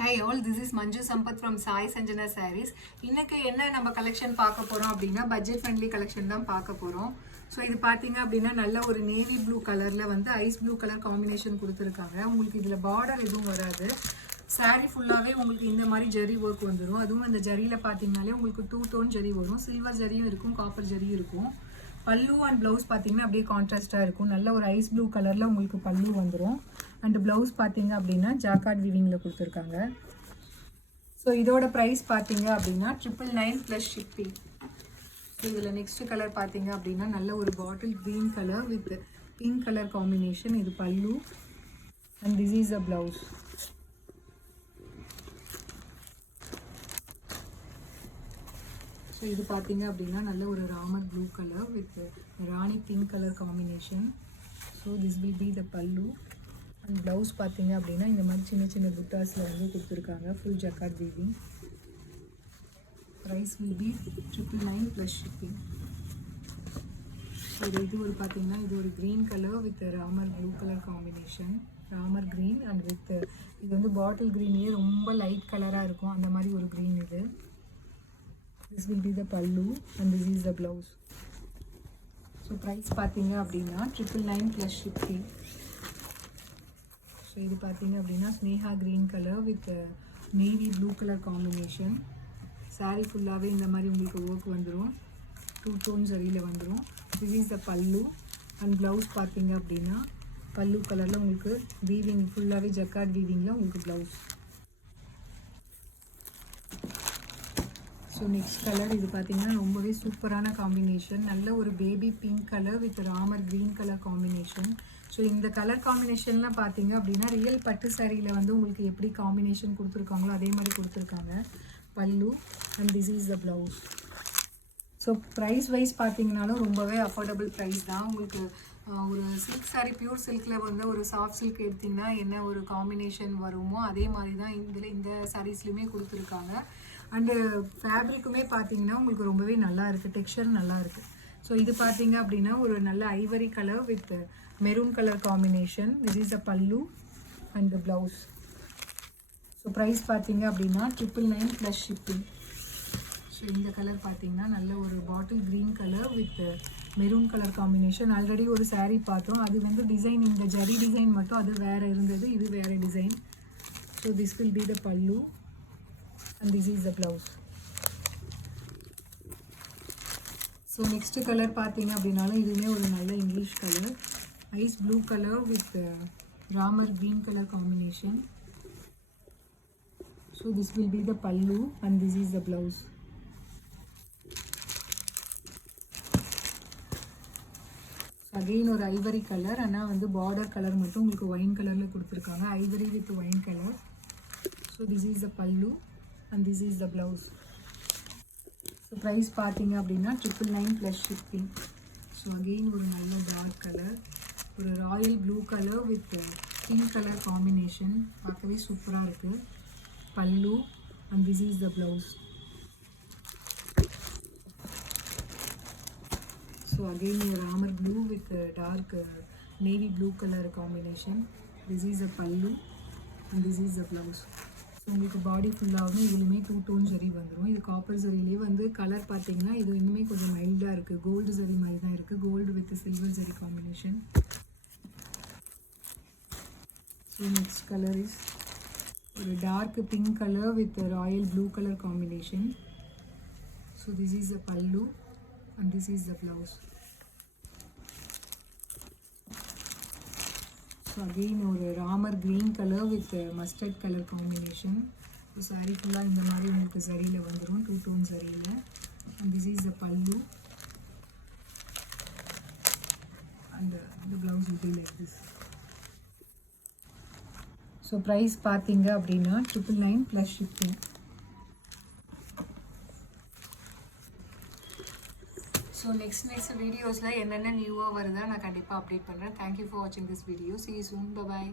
Hi all, this is Manju Sampath from Sai Sanjana Sarees. இன்னைக்கு என்ன நம்ம collection பார்க்க போறோம் அப்படின்னா பட்ஜெட் ஃப்ரெண்ட்லி கலெக்ஷன் தான் பார்க்க போறோம். ஸோ இது பார்த்தீங்க அப்படின்னா நல்ல ஒரு நேவி ப்ளூ கலர்ல வந்து ஐஸ் ப்ளூ கலர் காம்பினேஷன் கொடுத்துருக்காங்க. உங்களுக்கு இதில் பார்டர் எதுவும் வராது. சாரீ ஃபுல்லாகவே உங்களுக்கு இந்த மாதிரி ஜரி ஒர்க் வந்துடும். அதுவும் அந்த ஜரியில் பார்த்தீங்கனாலே உங்களுக்கு 2 டோன் ஜரி வரும். சில்வர் ஜரியும் இருக்கும், காப்பர் ஜரியும் இருக்கும். பல்லு அண்ட் ப்ளவுஸ் பார்த்தீங்கன்னா அப்படியே கான்ட்ராஸ்டாக இருக்கும். நல்ல ஒரு ஐஸ் ப்ளூ கலரில் உங்களுக்கு பல்லு வந்துடும். அண்ட் ப்ளவுஸ் பார்த்தீங்க அப்படின்னா ஜாக்கார்ட் வீவிங்கில் கொடுத்துருக்காங்க. ஸோ இதோட ப்ரைஸ் பார்த்தீங்க அப்படின்னா 999 ப்ளஸ் ஷிப்பிங். ஸோ இதில் நெக்ஸ்ட் கலர் பார்த்தீங்க அப்படின்னா நல்ல ஒரு bottle green colour with pink colour combination. இது pallu and this is a blouse. So இது பார்த்தீங்க அப்படின்னா நல்ல ஒரு Ramar blue colour with Rani pink colour combination. So this will be the pallu and blouse பார்த்தீங்க அப்படின்னா இந்த மாதிரி சின்ன சின்ன புட்டாஸில் வந்து கொடுத்துருக்காங்க. Full jacquard weaving. Price will be 999 plus shipping. So இது ஒரு பார்த்தீங்கன்னா இது ஒரு green colour with Ramar blue colour combination. Ramar green and with இது வந்து பாட்டில் க்ரீன்லேயே ரொம்ப லைட் கலராக இருக்கும், அந்த மாதிரி ஒரு க்ரீன் இது. This will be the pallu and this is the blouse. So price பார்த்தீங்க அப்படின்னா 999 plus shipping. ஸோ இது பார்த்தீங்க அப்படின்னா Sneha green colour with navy blue colour combination. Sari ஃபுல்லாகவே இந்த மாதிரி உங்களுக்கு ஒர்க் வந்துடும். 2 டோன் சரியில் வந்துடும். This is the pallu and blouse பார்த்தீங்க அப்படின்னா பல்லு கலரில் உங்களுக்கு வீவிங் ஃபுல்லாகவே ஜக்கார்ட் வீவிங்கில் உங்களுக்கு ப்ளவுஸ். ஸோ நெக்ஸ்ட் கலர் இது பார்த்தீங்கன்னா ரொம்பவே சூப்பரான காம்பினேஷன். நல்ல ஒரு baby pink colour with Ramar green colour combination. So இந்த கலர் காம்பினேஷன்லாம் பார்த்தீங்க அப்படின்னா ரியல் பட்டு சாரியில் வந்து உங்களுக்கு எப்படி காம்பினேஷன் கொடுத்துருக்காங்களோ அதே மாதிரி கொடுத்துருக்காங்க. Pallu and this is the blouse. So price wise பார்த்தீங்கன்னாலும் ரொம்பவே அஃபோர்டபுள் ப்ரைஸ் தான். உங்களுக்கு ஒரு சில்க் சாரீ பியூர் சில்கில் வந்து ஒரு சாஃப்ட் சில்க் எடுத்திங்கன்னா என்ன ஒரு காம்பினேஷன் வருமோ அதே மாதிரி தான் இதில் இந்த சாரீஸ்லையுமே கொடுத்துருக்காங்க. அண்டு ஃபேப்ரிக்குமே பார்த்தீங்கன்னா உங்களுக்கு ரொம்பவே நல்லா இருக்குது, டெக்ஸ்சர் நல்லா இருக்குது. ஸோ இது பார்த்தீங்க அப்படின்னா ஒரு நல்ல ivory colour with maroon colour combination. This is a pallu and the blouse. So price பார்த்தீங்க அப்படின்னா 999 ப்ளஸ் ஷிப்பிங். ஸோ இந்த கலர் பார்த்தீங்கன்னா நல்ல ஒரு bottle green colour with maroon colour combination. Already ஒரு சாரீ பார்த்தோம், அது வந்து டிசைன் இந்த ஜரி டிசைன் மட்டும் அது வேறு இருந்தது, இது வேறு design. So this will be the pallu and this is the blouse. So next color பார்த்தீங்க அப்படின்னாலும் இதுவுமே ஒரு நல்ல English colour ice blue colour with Ramar green color combination. So this will be the pallu and this is the blouse. Again ஒரு Ivory colour, ஆனால் வந்து border colour மட்டும் உங்களுக்கு ஒயின் கலரில் கொடுத்துருக்காங்க. Ivory with wine colour. So this is the pallu and this is the blouse. So price பார்த்தீங்க அப்படின்னா 999 plus shipping. So again ஒரு நல்ல டார்க் கலர், ஒரு Royal blue colour with pink colour combination. பார்க்கவே சூப்பராக இருக்குது. பல்லு and this is the blouse. So again ஒரு Ramar blue with dark navy blue colour combination. This is the pallu and this is the blouse. உங்களுக்கு பாடி ஃபுல்லாகவும் இதுலேயுமே 2 tone zari வந்துடும். இது copper ஜரிலேயே வந்து கலர் பார்த்தீங்கன்னா இது இன்னுமே கொஞ்சம் மைல்டாக இருக்குது. கோல்டு ஜரி மாதிரி தான் இருக்குது. Gold with silver zari combination. So next colour is ஒரு dark pink colour with royal blue colour combination. So this is a pallu and this is the blouse. So again ஒரு Ramar green colour with mustard colour combination. So sari ஃபுல்லாக இந்த மாதிரி உங்களுக்கு சரியில் வந்துடும், 2 tone சரியில். And this is the pallu and the blouse will be like this. So price பார்த்தீங்க அப்படின்னா 999 ப்ளஸ் ஷிப்பிங். ஸோ நெக்ஸ்ட் வீடியோஸில் என்னென்ன நியூவாக வருதா நான் கண்டிப்பாக அப்டேட் பண்ணுறேன். தேங்க்யூ ஃபார் வாட்சிங் this video. See you soon. Bye bye.